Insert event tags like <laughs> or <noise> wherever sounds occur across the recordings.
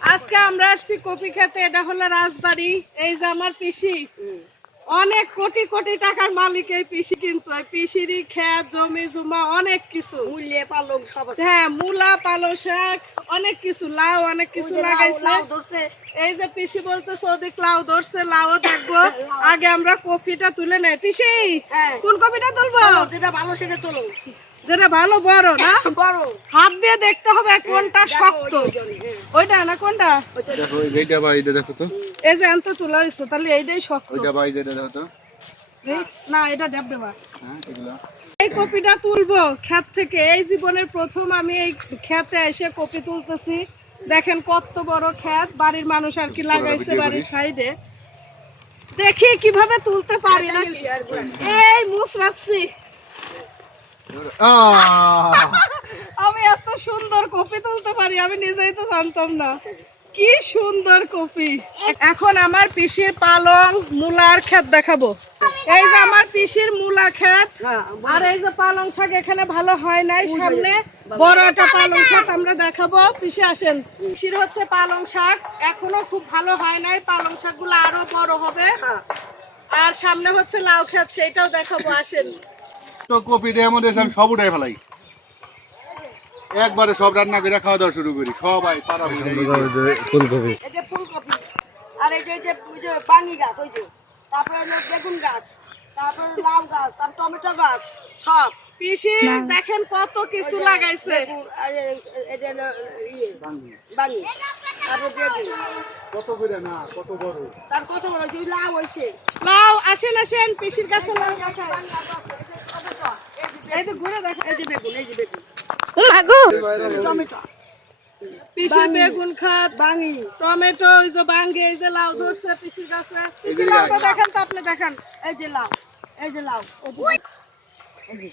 আজকে আমরা আসছি কপি খেতে এটা হলো রাজবাড়ি। এই যে আমার পিসি অনেক কোটি কোটি টাকার মালিক এই পিসি কিন্তু। এই পিসিরই খেত জমি জমা অনেক কিছু। মূল্যে পালং সব হ্যাঁ মূলা পালং শাক অনেক কিছু লাউ অনেক কিছু লাগাইছে। ধরছে। এই যে পিসি বলতে ওদিক লাউ ধরছে লাউ থাকব। আগে আমরা কপিটা তুলে নেই। পিসি হ্যাঁ। কোন কপিটা তুলবো? যেটা ভালো সেটা তোলো যেটা ভালো বড় না? <laughs> বড়। হাত দিয়ে দেখতে হবে কোনটা শক্ত। হ্যাঁ। ওইটা না কোনটা? দেখো এইটা বা এইটা দেখো তো। এই যে আনতে তোলা হয়েছে তাহলে এইটাই শক্ত। ওইটা বা এইটা দেখো তো। না এটা ডেব ডেবা হ্যাঁ এই কপিটা তুলবো ক্ষেত থেকে। এই জীবনের প্রথম আমি এই খেতে এসে কপি তুলতেছি। দেখেন কত বড় ক্ষেত বাড়ির মানুষ আর কি লাগাইছে বাড়ির? সাইডে। দেখি কীভাবে তুলতে পারি না এই মুসরাচ্ছি আহ! আমি এত সুন্দর কপি তুলতে পারি আমি নিজেই তো জানতাম না। কি সুন্দর কপি। এখন আমার পিসির পালং মূলার ক্ষেত দেখাবো। এই যে আমার পিসির মূলা ক্ষেত হ্যাঁ, আর এই যে পালং শাক এখানে ভালো হয় নাই সামনে বড় একটা পালং শাক আমরা দেখাবো। পিসে আসেন। পিসির হচ্ছে পালং শাক। এখনও খুব ভালো হয় নাই পালং শাকগুলো আরও বড় হবে। হ্যাঁ। আর সামনে হচ্ছে লাউ ক্ষেত সেটাও দেখাবো আসেন। তো কপি দেওয়ার মধ্যে আমি সব উঠাই ফেলাই। একবারে সব রান্না করে খাওয়া দাওয়া শুরু করি সবাই ফুলকপি। এই যে ফুলকপি। আর এই যে এই যে ওই গাছ ওই যে। তারপরে বেগুন গাছ তারপরে লাউ গাছ তারপর টমেটো গাছ সব। পিসি দেখেন কত কিছু লাগাইছে। ইয়ে কত করে না কত বড়। তার কত বড় লাউ আসেন আসেন পিসির কাছে লাউ এই তো ঘুরে দেখা এই যে বেগুন এই যে বেগুন টমেটো পিসির বেগুন খাত বাঙি টমেটো ওই যে বাঙ্গে এই যে লাউ ধরছে পিসির কাছে লাউটা দেখেন তো আপনি দেখেন এই যে লাউ এই যে লাউ এই যে এই যে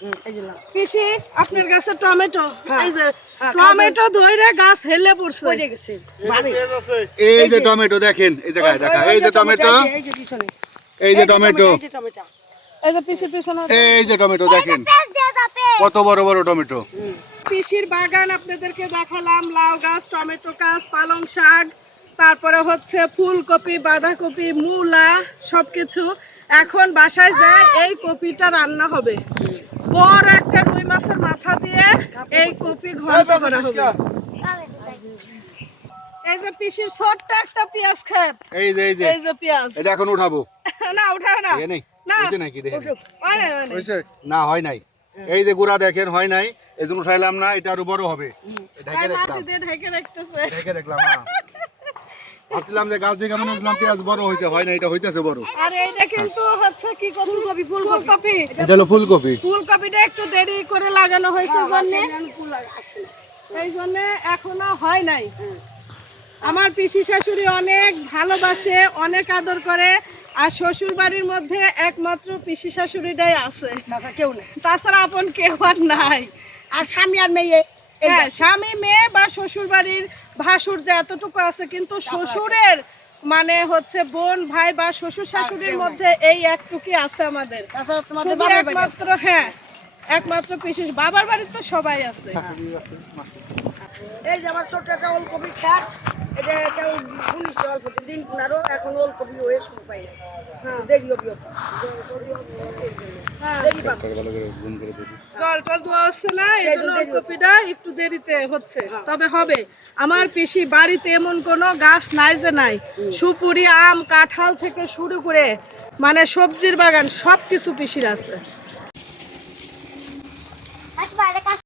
হুম, এই যে লাউ পিসি আপনার কাছে টমেটো হ্যাঁ। এই যে হ্যাঁ, টমেটো ধইরে গাছ হেলে পড়ছে পড়ে গেছে মানে এই যে টমেটো দেখেন এই জায়গায় দেখা এই যে টমেটো এই যে টমেটো এই যে টমেটো এই যে টমেটো দেখেন। কত বড় বড় টমেটো। পিসির বাগান আপনাদেরকে দেখালাম লাউ গাছ টমেটো গাছ পালং শাক তারপরে হচ্ছে ফুলকপি বাঁধাকপি মূলা সবকিছু। এখন বাসায় যায় এই কপিটা রান্না হবে। বড় একটা রুই মাছের মাথা দিয়ে এই কপি ঘন্ট করা হবে। এই যে পিসির ছোট্ট একটা পেঁয়াজ খেত। এই যে এই যে। এই যে পেঁয়াজ। এটা এখন উঠাবো। <laughs> না উঠাও না। নেই। না। নাকি দেখেন। হয় না, হয় হয় নাই। এই যে গুড়া দেখেন হয় নাই। এই জন্য উঠাইলাম না এটা আরও বড় হবে ঢেকে আর দেখলাম। ঢেকে রাখতেছে হ্যাঁ। ভাবছিলাম যে গাছ দেখে মনে করলাম পেঁয়াজ বড় হয়েছে হয় না এটা হইতেছে বড়। আর এইটা কিন্তু হচ্ছে কি ফুলকপি ফুলকপি। এটা হলো ফুলকপি। ফুলকপিটা একটু দেরি করে লাগানো হয়েছে জন্য। এই জন্য এখনও হয় নাই। আমার পিসি শাশুড়ি অনেক ভালোবাসে অনেক আদর করে। আর শ্বশুর বাড়ির মধ্যে একমাত্র পিসি শাশুড়িটাই আছে। তাছাড়া কেউ নেই। তাছাড়া আপন কেউ আর নাই। আর স্বামী আর মেয়ে হ্যাঁ স্বামী মেয়ে বা শ্বশুর বাড়ির ভাসুর যে এতটুকু আছে কিন্তু শ্বশুরের মানে হচ্ছে বোন ভাই বা শ্বশুর শাশুড়ির মধ্যে এই একটুকি আছে আমাদের। একমাত্র হ্যাঁ একমাত্র পিসি বাবার বাড়ির তো সবাই আছে। এই যে আমার ছোট্ট একটা ওলকপি খ্যাট এটা কেউ শুনিছে অল্প দিন পুনারও এখন ওলকপি হয়ে শুরু পাই না হ্যাঁ। দেরি হবে ওটা। হ্যাঁ। দেরি পাবে ভালো করে গুণ করে দিবি জল টল ধোয়া হচ্ছে না এই জন্য একটু দেরিতে হচ্ছে। তবে হবে। আমার পিসি বাড়িতে এমন কোনো গাছ নাই যে নাই। সুপুরি আম কাঁঠাল থেকে শুরু করে মানে সবজির বাগান সব কিছু পিসির আছে।